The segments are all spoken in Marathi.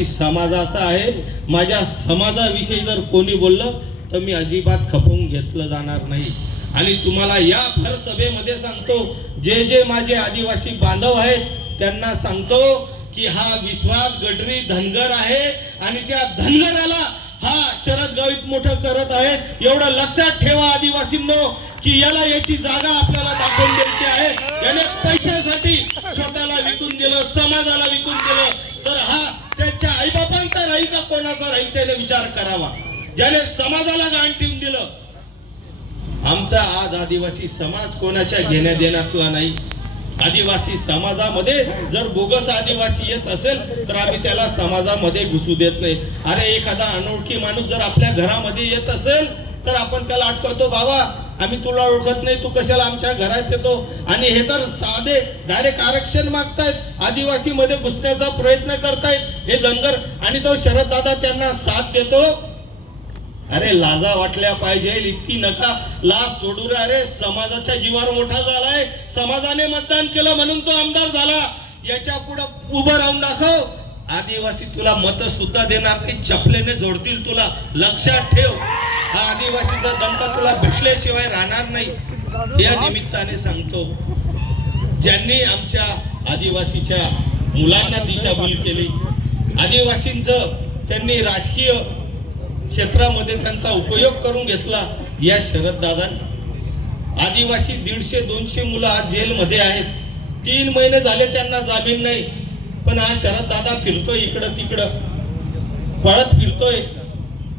आदिवासी समाजाचा आहे. माझ्या समाजाविषयी जर कोणी बोललं तर मी अजिबात खपवून घेतलं जाणार नाही. आणि तुम्हाला या भर सभेमध्ये सांगतो, जे जे माझे आदिवासी बांधव आहेत त्यांना सांगतो की हा विश्वास गडरी धनगर आहे आणि त्या धनगराला हा शरद गावित मोठं करत आहे. एवढं लक्षात ठेवा आदिवासींनो की याला याची जागा आपल्याला दाखवून द्यायची आहे. याने पैशासाठी स्वतःला विकून दिलं, समाजाला विकून दिलं. तर हा त्याच्या आईबापांचा राहील का कोणाचा राहील त्याने विचार करावा. ज्याने समाजाला गाण ठेवून दिलं. आमचा आज आदिवासी समाज कोणाच्या घेण्या देण्यातला नाही. आदिवासी समाजामध्ये जर बोगस आदिवासी येत असेल तर आम्ही त्याला समाजामध्ये घुसू देत नाही. अरे एखादा अनोळखी माणूस जर आपल्या घरामध्ये येत असेल तर आपण त्याला अटकवतो, बाबा आम्ही तुला ओळखत नाही, तू कशाला आमच्या घरात येतो. आणि हे तर साधे डायरेक्ट आरक्षण मागतायत, आदिवासी मध्ये घुसण्याचा प्रयत्न करतायत हे धनगर. आणि तो शरद दादा त्यांना साथ देतो. अरे लाजा वाटल्या पाहिजे, इतकी नका लाज सोडू रे. अरे समाजाच्या जीवावर मोठा झालाय, समाजाने मतदान केलं म्हणून तो आमदार झाला. याच्या पुढे उभं राहून दाखव, आदिवासी तुला मत सुद्धा देणार नाही, चपलेने जोडतील तुला. लक्षात ठेव, हा आदिवासीचा दंका तुला भेटल्याशिवाय राहणार नाही. या निमित्ताने सांगतो, ज्यांनी आमच्या आदिवासीच्या मुलांना दिशाभूल केली, आदिवासींचं त्यांनी राजकीय क्षेत्रामध्ये त्यांचा उपयोग करून घेतला, या शरद दादांनी. आदिवासी 150-200 मुलं आज जेलमध्ये आहेत. 3 महिने झाले त्यांना जामीन नाही. पण हा शरद दादा फिरतोय इकडं तिकडं, पळत फिरतोय.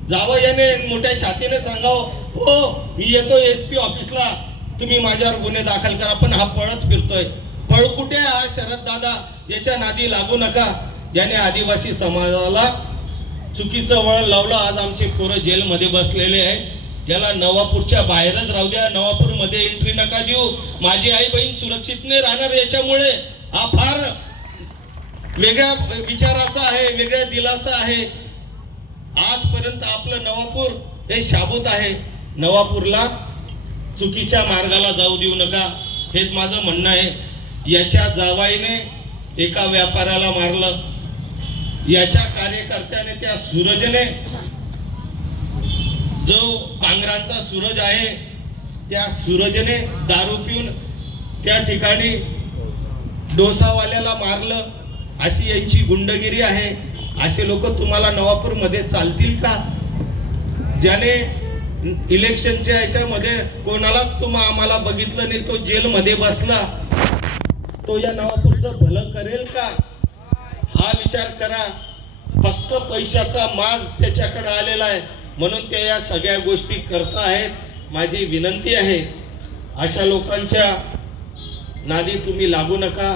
जावं याने मोठ्या छातीने सांगावं, हो मी येतो SP ऑफिसला, तुम्ही माझ्यावर गुन्हे दाखल करा. पण हा पळत फिरतोय. पळ कुठे हा शरद दादा, याच्या नादी लागू नका. ज्याने आदिवासी समाजाला चुकीचं वळण लावलं. आज आमचे पोरं जेलमध्ये बसलेले आहे. याला नवापूरच्या बाहेरच राहू द्या, नवापूरमध्ये एंट्री नका देऊ. माझी आई बहीण सुरक्षित नाही राहणार याच्यामुळे. हा फार वेगळ्या विचाराचा आहे, वेगळ्या दिलाचा आहे. आजपर्यंत आपलं नवापूर हे शाबूत आहे. नवापूरला चुकीच्या मार्गाला जाऊ देऊ नका, हेच माझं म्हणणं आहे. याच्या जावाईने एका व्यापाऱ्याला मारलं. याच्या कार्यकर्त्याने, त्या सूरजने, जो पांगरांचा सूरज आहे, त्या सूरजने दारू पिऊन त्या ठिकाणी डोसावाल्याला मारलं. अशी यांची गुंडगिरी आहे. असे लोक तुम्हाला नवापूरमध्ये चालतील का? ज्याने इलेक्शनच्या याच्यामध्ये कोणाला आम्हाला बघितलं नाही, तो जेलमध्ये बसला, तो या नवापूरचं भलं करेल का? हा विचार करा. फक्त पैशाचा माज त्याच्याकडे आलेला आहे म्हणून ते या सगळ्या गोष्टी करत आहेत. माझी विनंती आहे, अशा लोकांच्या नादी तुम्ही लागू नका.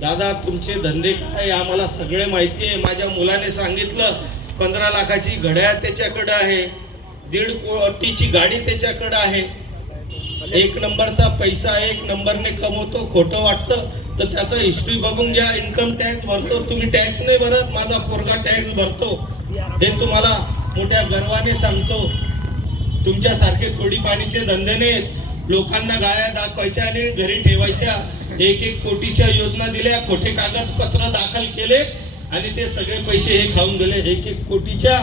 दादा तुमचे धंदे काय आम्हाला सगळे माहिती आहे. माझ्या मुलाने सांगितलं 15 लाखाची घड्याळ त्याच्याकडे आहे, 1.5 कोटीची गाडी त्याच्याकडे आहे. 1 नंबरचा पैसा 1 नंबरने कमवतो. खोटं वाटतं तर त्याचं हिस्ट्री बघून घ्या. इन्कम टॅक्स भरतो, तुम्ही टॅक्स नाही भरत, माझा पोरगा टॅक्स भरतो. हे तुम्हाला मोठ्या गर्वाने सांगतो. तुमच्यासारखे थोडी पाणीचे धंदे नाहीत. लोकांना गाळ्या दाखवायच्या आणि घरी ठेवायच्या. 1-1 कोटीच्या योजना दिल्या, खोटे कागदपत्र दाखल केले आणि ते सगळे पैसे हे खाऊन गेले. 1-1 कोटीच्या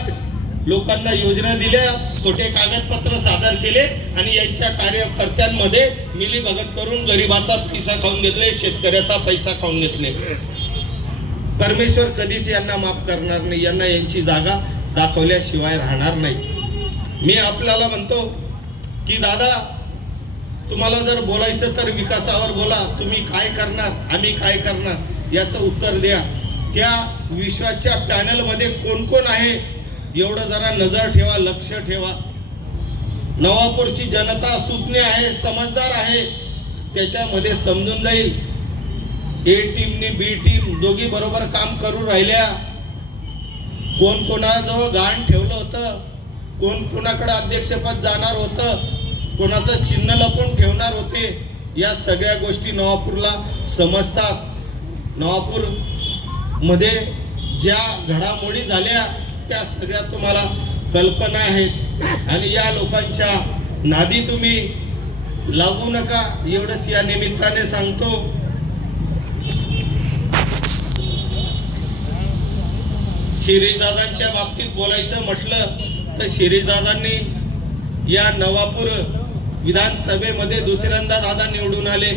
लोकांना योजना दिल्या, खोटे कागदपत्र सादर केले आणि यांच्या कार्यकर्त्यांमध्ये मिलीभगत करून गरिबाचा पैसा खाऊन घेतले, शेतकऱ्याचा पैसा खाऊन घेतले. परमेश्वर कधीच यांना माफ करणार नाही. यांना यांची जागा दाखवल्याशिवाय राहणार नाही. मी आपल्याला म्हणतो की दादा, तुम्हाला जर बोलायचं तर विकासावर बोला. तुम्ही काय करणार, आम्ही काय करणार याचं उत्तर द्या. त्या विश्वाच्या पॅनलमध्ये कोण कोण आहे एवढं जरा नजर ठेवा, लक्ष ठेवा. नवापूरची जनता सुज्ञ आहे, समजदार आहे. त्याच्यामध्ये समजून जाईल. A टीम आणि B टीम दोघी बरोबर काम करून राहिल्या. कोण कोणाजवळ गाण ठेवलं होतं, कोण कोणाकडे अध्यक्षपद जाणार होतं, कोणाचं चिन्ह लपवून ठेवणार होते, या सगळ्या गोष्टी नवापूरला समजतात. नवापूर मध्ये ज्या घडामोडी झाल्या त्या सगळ्या तुम्हाला कल्पना आहेत आणि या लोकांच्या नादी तुम्ही लागू नका, एवढंच या निमित्ताने सांगतो. शिरीषदादांच्या बाबतीत बोलायचं म्हटलं तर शिरीषदादांनी या नवापूर विधानसभेमध्ये दुसऱ्यांदा दादा निवडून आले.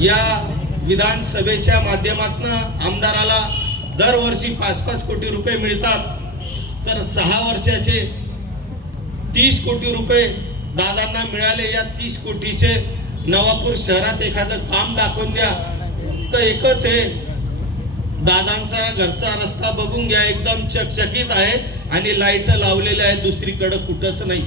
या विधानसभेच्या माध्यमातून आमदाराला दरवर्षी 5-5 कोटी रुपये मिळतात, तर 6 वर्षाचे 30 कोटी रुपये दादांना मिळाले. या 30 कोटीचे नवापूर शहरात एखादं काम दाखवून द्या तर एकच आहे, दादांचा घरचा रस्ता बघून घ्या, एकदम चकचकीत आहे आणि लाईट लावलेले आहेत, दुसरीकडे कुठंच नाही.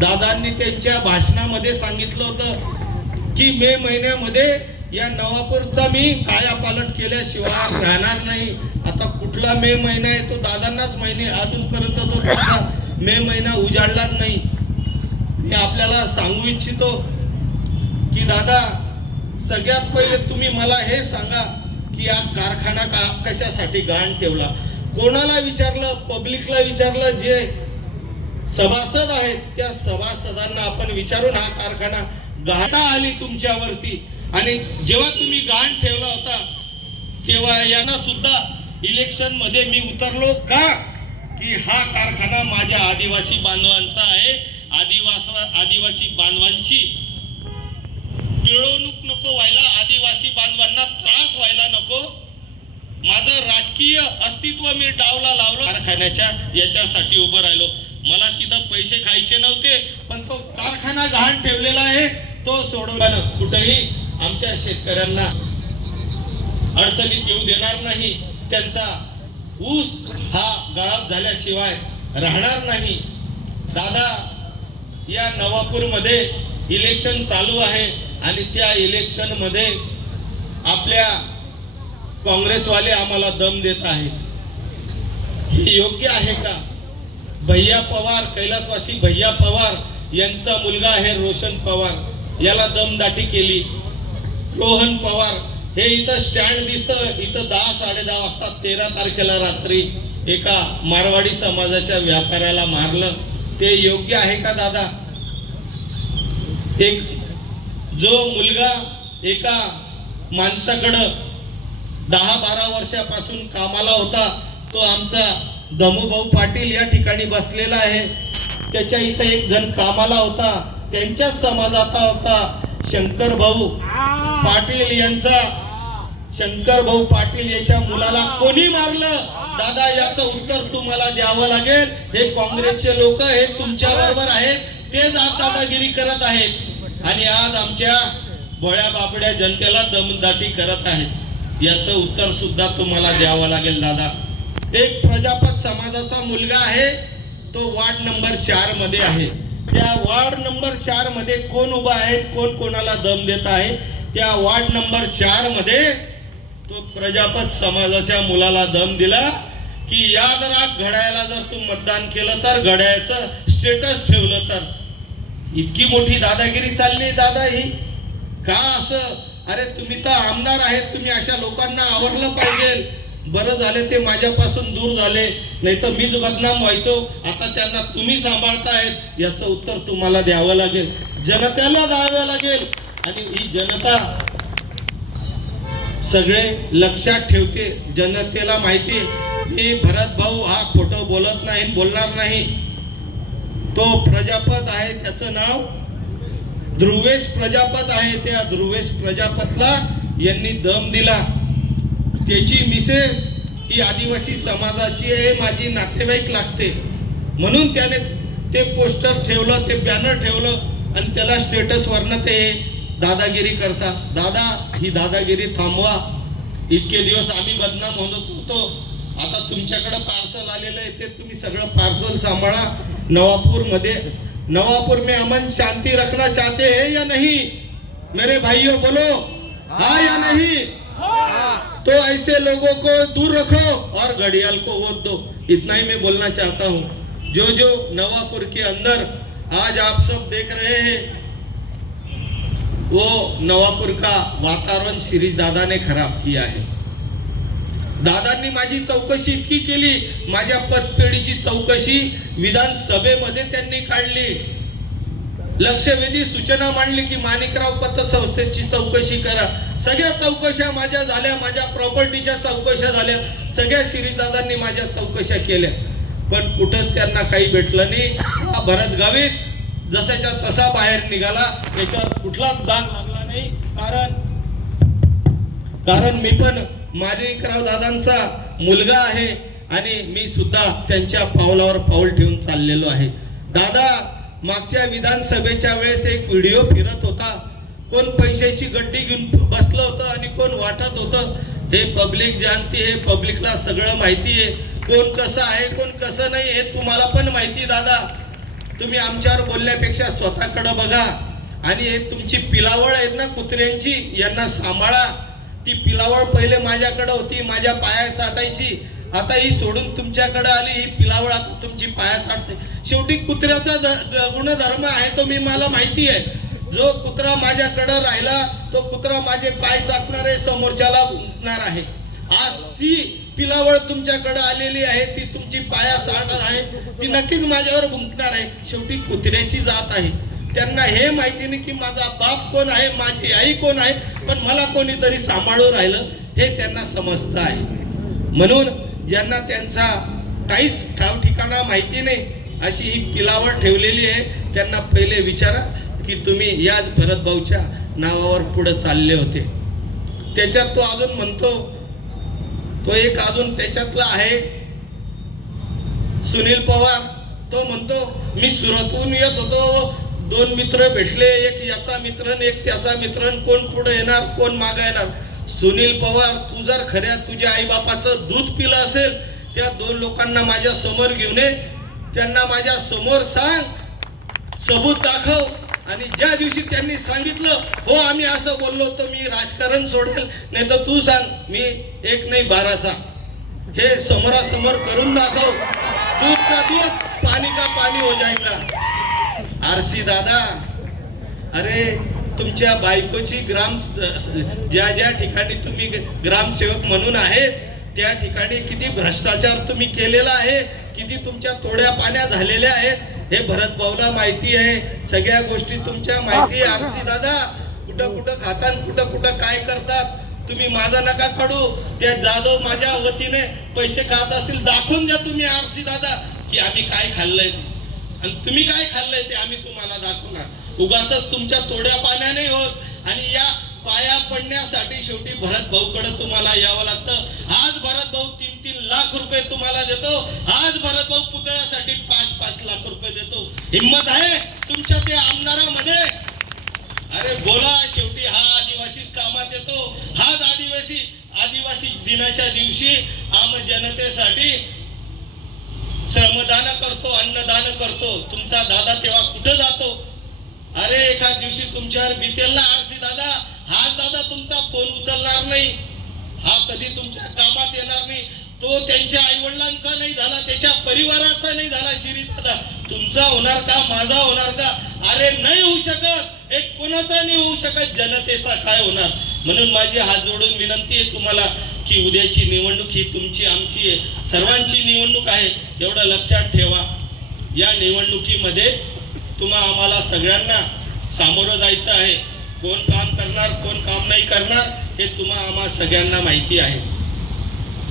दादांनी त्यांच्या भाषणामध्ये सांगितलं होतं की मे महिन्यामध्ये या नवापूरचा मी कायापालट केल्याशिवाय राहणार नाही. आता कुठला मे महिना आहे तो दादांनाच महिने, अजूनपर्यंत तो त्यांचा मे महिना उजाडलाच नाही. मी आपल्याला सांगू इच्छितो की दादा, सगळ्यात पहिले तुम्ही मला हे सांगा की हा कारखाना कशासाठी गहाण ठेवला. कोणाला विचारलं? पब्लिकला विचारलं. जे सभासद आहेत त्या सभासदांना आपण विचारून हा कारखाना गहाण आली तुमच्यावरती. आणि जेव्हा तुम्ही गहाण ठेवला होता तेव्हा यांना सुद्धा इलेक्शन मध्ये मी उतरलो का की हा कारखाना माझ्या आदिवासी बांधवांचा आहे, आदिवासी बांधवांची पिळवणूक नको व्हायला, आदिवासी बांधवांना त्रास व्हायला नको, माझं राजकीय अस्तित्व मी डावला लावलो, कारखान्याच्या याच्यासाठी उभं राहिलो. मला तिथं पैसे खायचे नव्हते, पण तो कारखाना गहाण ठेवलेला आहे तो सोडवला. कुठेही आमच्या शेतकऱ्यांना अडचणीत येऊ देणार नाही. त्यांचा ऊस हा गाळप झाल्याशिवाय राहणार नाही. दादा, या नवापूरमध्ये इलेक्शन चालू आहे आणि त्या इलेक्शन मध्ये आपल्या काँग्रेसवाले आम्हाला दम देत आहे. हे योग्य आहे का? भैया पवार, कैलासवासी भैया पवार यांचा मुलगा आहे रोशन पवार, याला दमदाटी केली. रोहन पवार हे इथं स्टँड दिसतं, इथं 10-10:30 वाजता 13 तारखेला रात्री एका मारवाडी समाजाच्या व्यापाऱ्याला मारलं. ते योग्य आहे का दादा? एक जो मुलगा एका माणसाकडं 10-12 वर्षापासून कामाला होता, तो आमचा दमूभाऊ पाटील या ठिकाणी बसलेला आहे. त्याच्या इथं एक जण कामाला होता, त्यांच्याच समाजाचा होता शंकर भाऊ पाटील यांचा. शंकर भाऊ पाटील याच्या मुलाला कोणी मारलं? दादा, याचं उत्तर तुम्हाला द्यावं लागेल. हे काँग्रेसचे लोक हे तुमच्या बरोबर आहेत, तेच आज दादागिरी करत आहेत आणि आज आमच्या भोळ्या बाबड्या जनतेला दमदाटी करत आहेत. याचं उत्तर सुद्धा तुम्हाला द्यावं लागेल दादा. एक प्रजापत समाजाचा मुलगा आहे, तो वार्ड नंबर 4 मध्ये आहे. त्या वार्ड नंबर 4 मध्ये कोण उभा आहे, कोण कोणाला दम देत आहे? त्या वार्ड नंबर 4 मध्ये तो प्रजापत समाजाच्या मुलाला दम दिला की याद राख, घड्याळाला जर तू मतदान केलं तर घड्याळाचं स्टेटस ठेवलं तर. इतकी मोठी दादागिरी चालली दादा ही का असं? अरे तुम्ही तर आमदार आहेत, तुम्ही अशा लोकांना आवरलं पाहिजे. बरं झाले ते माझ्यापासून दूर झाले, नाही तर मीच बदनाम व्हायचो. आता त्यांना तुम्ही सांभाळतायत, याचं उत्तर तुम्हाला द्यावं लागेल, जनतेला द्यावं लागेल. आणि ही जनता सगळे लक्षात ठेवते. जनतेला माहिती मी भरत भाऊ हा खोटं बोलत नाही, बोलणार नाही. तो प्रजापत आहे, त्याचं नाव ध्रुवेश प्रजापत आहे. त्या ध्रुवेश प्रजापतला यांनी दम दिला. त्याची मिसेस ही आदिवासी समाजाची आहे, माझी नातेवाईक लागते, म्हणून त्याने ते पोस्टर ठेवलं, ते बॅनर ठेवलं आणि त्याला स्टेटस वरनं ते दादागिरी करता. दादा, ही दादागिरी थांबवा. इतके दिवस आम्ही बदनाम होतो, आता तुमच्याकडे पार्सल आलेलं आहे, ते तुम्ही सगळं पार्सल सांभाळा. नवापुर में अमन शांति रखना चाहते हैं या नहीं मेरे भाइयों? बोलो हाँ या नहीं? तो ऐसे लोगों को दूर रखो और घड़ियाल को वोट दो. इतना ही मैं बोलना चाहता हूँ. जो नवापुर के अंदर आज आप सब देख रहे हैं, वो नवापुर का वातावरण शिरीष दादा ने खराब किया है. दादांनी माझी चौकशी इतकी केली, माझ्या पतपेढीची चौकशी विधानसभेमध्ये त्यांनी काढली. लक्षवेधी सूचना मांडली की माणिकराव पतसंस्थेची चौकशी करा. सगळ्या चौकशा माझ्या झाल्या, माझ्या प्रॉपर्टीच्या चौकशा झाल्या, सगळ्या श्रीदादांनी माझ्या चौकशा केल्या, पण कुठंच त्यांना काही भेटलं नाही. हा भरत गावीत जसाच्या तसा बाहेर निघाला, याच्यावर कुठलाच दाग लागला नाही. कारण मी पण माणिकराव दादांचा मुलगा आहे आणि मी सुद्धा त्यांच्या पावलावर पाऊल ठेवून चाललेलो आहे. दादा, मागच्या विधानसभेच्या वेळेस एक व्हिडिओ फिरत होता, कोण पैशाची गड्डी घेऊन बसलं होतं आणि कोण वाटत होतं. हे पब्लिक जानती आहे, पब्लिकला सगळं माहिती आहे, कोण कसं आहे कोण कसं नाही हे तुम्हाला पण माहिती. दादा, तुम्ही आमच्यावर बोलण्यापेक्षा स्वतःकडे बघा आणि हे तुमची पिलावळ आहेत ना कुत्र्यांची, यांना सांभाळा. ती पिलावळ पहिले माझ्याकडे होती, माझ्या पाया साठायची, आता ही सोडून तुमच्याकडे आली. ही पिलावळ आता तुमची पाया चाटते. शेवटी कुत्र्याचा गुणधर्म आहे तो मला माहिती आहे. जो कुत्रा माझ्याकडे राहिला तो कुत्रा माझे पाय चाटणार आहे, समोरच्याला भुंकणार आहे. आज ती पिलावळ तुमच्याकडे आलेली आहे, ती तुमची पाया चाटत आहे, ती नक्कीच माझ्यावर भुंकणार आहे. शेवटी कुत्र्याची जात आहे. त्यांना हे माहिती नाही की माझा बाप कोण आहे, माझी आई कोण आहे, पण मला कोणीतरी सांभाळून राहिलं हे त्यांना समजतं आहे. म्हणून ज्यांना त्यांचा काहीच ठाव ठिकाणा माहिती नाही अशी ही पिलावळ ठेवलेली आहे, त्यांना पहिले विचारा की तुम्ही याच भरत भाऊच्या नावावर पुढे चालले होते. त्याच्यात तो अजून म्हणतो, तो एक अजून त्याच्यातला आहे सुनील पवार, तो म्हणतो मी सुरतहून येत होतो, दोन मित्र भेटले, एक याचा मित्र एक त्याचा मित्र, कोण पुढे येणार कोण मागे येणार. सुनील पवार, तू जर खऱ्या तुझ्या आईबापाचं दूध पिलं असेल, त्या दोन लोकांना माझ्या समोर घेऊन ये, त्यांना माझ्या समोर सांग, सबूत दाखव. आणि ज्या दिवशी त्यांनी सांगितलं हो आम्ही असं बोललो होतो, मी राजकारण सोडेल, नाही तर तू सांग मी 1 नाही 12चा, हे समोरासमोर करून दाखव. दूध का दूध, पाणी का पाणी हो जाएगा. आरसी दादा, अरे तुमच्या बायकोची ज्या ज्या ठिकाणी तुम्ही ग्रामसेवक म्हणून आहेत त्या ठिकाणी किती भ्रष्टाचार तुम्ही केलेला आहे, किती तुमच्या तोड्या पाण्या झालेल्या आहेत हे भरत भाऊला माहिती आहे. सगळ्या गोष्टी तुमच्या माहिती आहे. आरसी दादा, कुठं कुठं खातात, कुठं कुठं काय करतात, तुम्ही माझा नका काढू. त्या जाधव माझ्या वतीने पैसे खात असतील, दाखवून द्या तुम्ही आरसी दादा की आम्ही काय खाल्लंय आणि तुम्ही काय खाल्लंय ते आम्ही तुम्हाला दाखवणार. उगाच तुमच्या तोड्या पाण्याने होत. आणि या पाया पडण्यासाठी शेवटी भरत भाऊकडे तुम्हाला यावं लागतं. आज भरत भाऊ 3-3 लाख रुपये तुम्हाला देतो. आज भरत भाऊ पुतळ्यासाठी 5-5 लाख रुपये देतो. हिम्मत आहे तुमच्या त्या आमदारामध्ये? अरे बोला, शेवटी हा आदिवासीच कामात येतो. हाच आदिवासी दिनाच्या दिवशी आम जनतेसाठी श्रमदान करतो, अन्नदान करतो. तुमचा दादा तेव्हा कुठं जातो? अरे एखाद दिवशी तुमच्यावर बितेल ना आरसी दादा, हाच दादा तुमचा फोन उचलणार नाही, हा कधी तुमच्या कामात येणार नाही. तो त्यांच्या आईवडिलांचा नाही झाला, त्याच्या परिवाराचा नाही झाला, श्री दादा तुमचा होणार का, माझा होणार का? अरे नाही होऊ शकत, एक कोणाचा नाही होऊ शकत, जनतेचा काय होणार? म्हणून माझी हात जोडून विनंती आहे तुम्हाला की उद्याची निवडणूक ही तुमची आमची आहे, सर्वांची निवडणूक आहे, एवढं लक्षात ठेवा. या निवडणुकीमध्ये आम्हाला सगळ्यांना सामोरं जायचं आहे. कोण काम करणार कोण काम नाही करणार हे आम्हा सगळ्यांना माहिती आहे.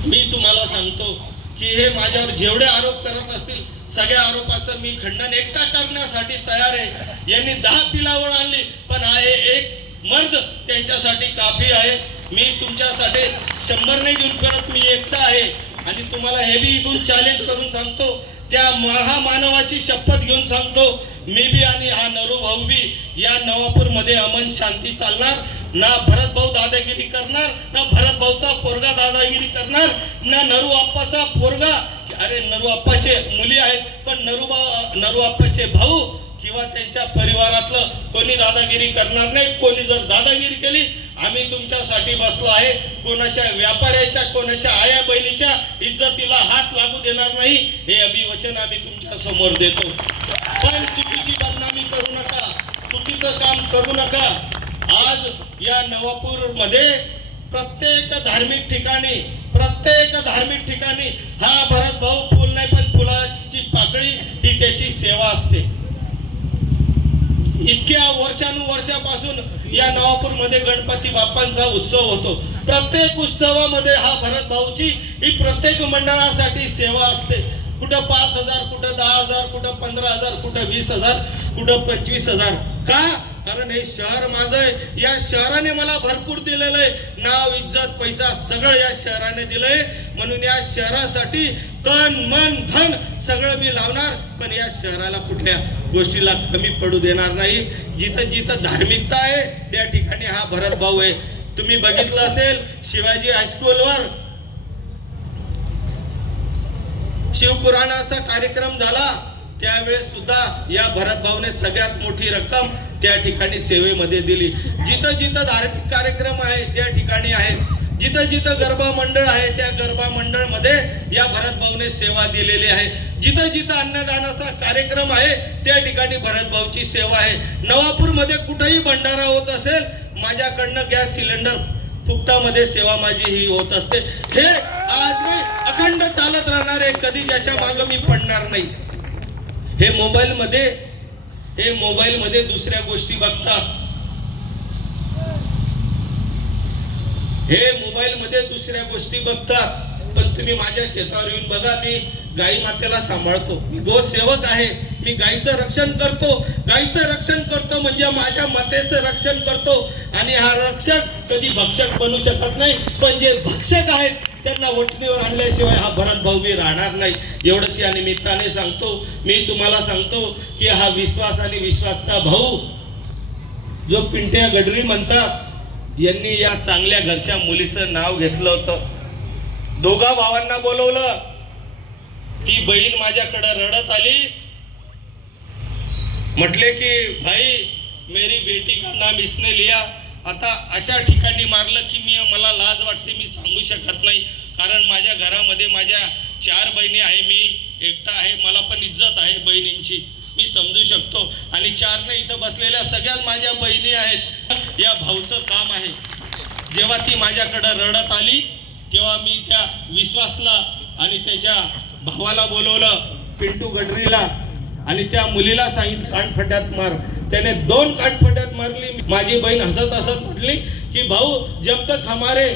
मी तुम्हाला सांगतो की हे माझ्यावर जेवढे आरोप करत असतील सगळ्या आरोपाचं मी खंडन एकटा करण्यासाठी तयार आहे. यांनी 10 पिलावळ आणली पण आहे एक मर्द त्यांच्यासाठी काफी आहे. मी तुमच्यासाठी 100 नाही घेऊन फिरत, मी एकटा आहे. आणि तुम्हाला हे बी इथून चॅलेंज करून सांगतो, त्या महामानवाची शपथ घेऊन सांगतो, मी बी आणि हा नरू भाऊ बी या नवापूर मध्ये अमन शांती चालणार. ना भरत भाऊ दादागिरी करणार, ना भरत भाऊचा पोरगा दादागिरी करणार, ना नरू आप्पाचा पोरगा. अरे नरू आप्पाचे मुली आहेत पण नरू आप्पाचे भाऊ किंवा त्यांच्या परिवारातलं कोणी दादागिरी करणार नाही. कोणी जर दादागिरी केली आम्ही तुमच्यासाठी बसलो आहे. कोणाच्या व्यापाऱ्याच्या कोणाच्या आया बहिणीच्या इज्जतीला हात लागू देणार नाही, हे अभिवचन आम्ही तुमच्या समोर देतो. पण चुकीची बदनामी करू नका, चुकीचं काम करू नका. आज या नवापूर मध्ये प्रत्येक धार्मिक ठिकाणी हा भरत भाऊ फुल नाही पण फुलाची पाकळी ही त्याची सेवा असते. इतक्या वर्षानुवर्षापासून या नवापूरमध्ये गणपती बाप्पांचा उत्सव होतो. प्रत्येक उत्सवामध्ये हा भरत भाऊची ही प्रत्येक मंडळासाठी सेवा असते. कुठं 5,000, कुठं 10,000, कुठं 15,000, कुठं 20,000, कुठं 25,000. का? कारण हे शहर माझं आहे. या शहराने मला भरपूर दिलेलं आहे. नाव, इज्जत, पैसा सगळं या शहराने दिलंय. म्हणून या शहरासाठी तन मन धन सगळं मी लावणार. पण या शहराला कुठल्या गोष्टीला कमी पडू देणार नाही. जिथं जिथं धार्मिकता आहे त्या ठिकाणी हा भरत भाऊ आहे. तुम्ही बघितलं असेल शिवाजी हायस्कूलवर शिवपुराणाचा कार्यक्रम झाला त्यावेळेस सुद्धा या भरत भाऊने सगळ्यात मोठी रक्कम त्या ठिकाणी सेवेमध्ये दिली. जिथं जिथं धार्मिक कार्यक्रम आहे त्या ठिकाणी आहे. जिथं जिथं गरबा मंडळ आहे त्या गरबा मंडळ मध्ये या भरत भाऊने सेवा दिलेली आहे. जिथं जिथं अन्नदानाचा कार्यक्रम आहे त्या ठिकाणी भरत भाऊची सेवा आहे. नवापूर मध्ये कुठेही भंडारा होत असेल माझ्याकडनं गॅस सिलेंडर फुकटामध्ये सेवा माझी ही होत असते. हे आज मी अखंड चालत राहणार आहे. कधी ज्याच्या मागे मी पडणार नाही. हे मोबाईल मध्ये दुसऱ्या गोष्टी बघतात. हे मोबाईल मध्ये दुसऱ्या गोष्टी बघतात. पण तुम्ही माझ्या शेतावर येऊन बघा. मी गाई मातेला सांभाळतो. मी गोसेवक आहे. मी गाईचं रक्षण करतो. गाईचं रक्षण करतो म्हणजे माझ्या मातेचं रक्षण करतो. आणि हा रक्षक कधी भक्षक बनू शकत नाही. पण जे भक्षक आहेत त्यांना वठणीवर आणल्याशिवाय हा भरत भाऊ बी राहणार नाही. एवढंच या निमित्ताने सांगतो. मी तुम्हाला सांगतो की हा विश्वास आणि विश्वासचा भाऊ जो पिंट्या गडरी म्हणतात यांनी या चांगल्या घरच्या मुलीचं नाव घेतलं होतं. दोघा भावांना बोलवलं. ती बहीण माझ्याकडे रडत आली. म्हटले की भाई मेरी बेटी का नाम इसने लिया. आता अशा ठिकाणी मारलं की मला लाज वाटते. मी सांगू शकत नाही. कारण माझ्या घरामध्ये माझ्या 4 बहिणी आहे. मी एकटा आहे. मला पण इज्जत आहे बहिणींची. मी समजू शकतो. आणि 4 नाही इथं बसलेल्या सगळ्यात माझ्या बहिणी आहेत. या भाऊचं काम आहे. जेव्हा ती माझ्याकडे रडत आली तेव्हा मी त्या विश्वासला आणि त्याच्या भावाला बोलवलं पिंटू गडरीला आणि त्या मुलीला सांगितलं कानफट्यात मार. त्याने 2 कानफट्यात मारली. माझी बहीण हसत हसत म्हटली की भाऊ जब तक हमारे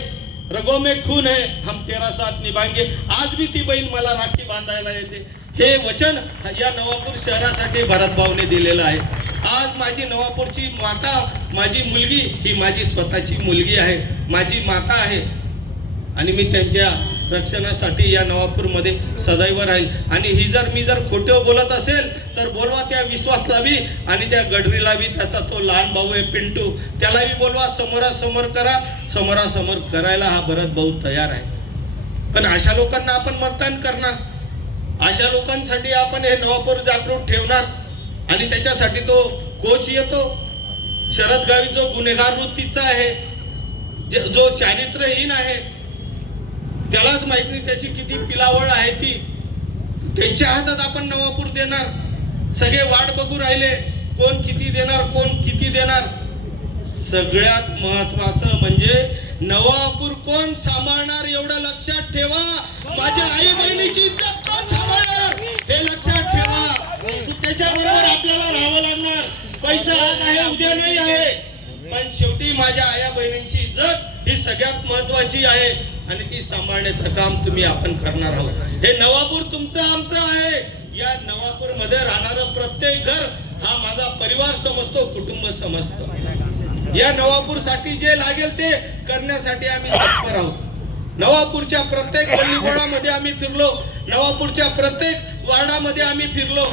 रगों में खून है हम तेरा साथ निभाएंगे. आज भी ती बहीण मला राखी बांधायला येते. हे वचन या नवापूर शहरासाठी भरत भाऊने दिलेलं आहे. आज माझी नवापूरची माता माझी मुलगी ही माझी स्वतःची मुलगी आहे. माझी माता आहे. आणि मी त्यांच्या रक्षणासाठी या नवापूरमध्ये सदैव राहील. आणि मी जर खोटे बोलत असेल तर बोलवा त्या विश्वासला बी आणि त्या गडरीला बी. त्याचा तो लहान भाऊ आहे पिंटू त्याला बी बोलवा. समोरासमोर करा. समोरासमोर करायला हा भरत भाऊ तयार आहे. पण अशा लोकांना आपण मतदान करणार. अशा लोकांसाठी आपण हे नवापूर जागृत ठेवणार. आणि त्याच्यासाठी तो कोच येतो. शरद गावी जो गुन्हेगार वृत्तीचा आहे जो चारित्र्यहीन आहे त्यालाच माहित नाही त्याची किती पिलावळ आहे ती. त्यांच्या हातात आपण नवापूर देणार. सगळे वाट बघू राहिले कोण किती देणार कोण किती देणार. सगळ्यात महत्वाचं म्हणजे नवापूर कोण सांभाळणार एवढं लक्षात ठेवा. माझ्या आई बहिणीची इज्जत कोण सांभाळणार हे लक्षात ठेवा. त्याच्याबरोबर आपल्याला राहावं लागणार. पैसा आज आहे उद्या नाही आहे. पण शेवटी माझ्या आया बहिणींची इज्जत ही सगळ्यात महत्वाची आहे. आणि ती सांभाळण्याचं काम तुम्ही आपण करणार आहोत. हे नवापूर तुमचं आमचं आहे. या नवापूर मध्ये राहणारं प्रत्येक घर हा माझा परिवार समजतो कुटुंब समजतो. या नवापूर साठी जे लागेल ते करण्यासाठी आम्ही तत्पर आहोत. नवापूरच्या प्रत्येक गल्लीबोळामध्ये आम्ही फिरलो. नवापूरच्या प्रत्येक वार्डामध्ये आम्ही फिरलो.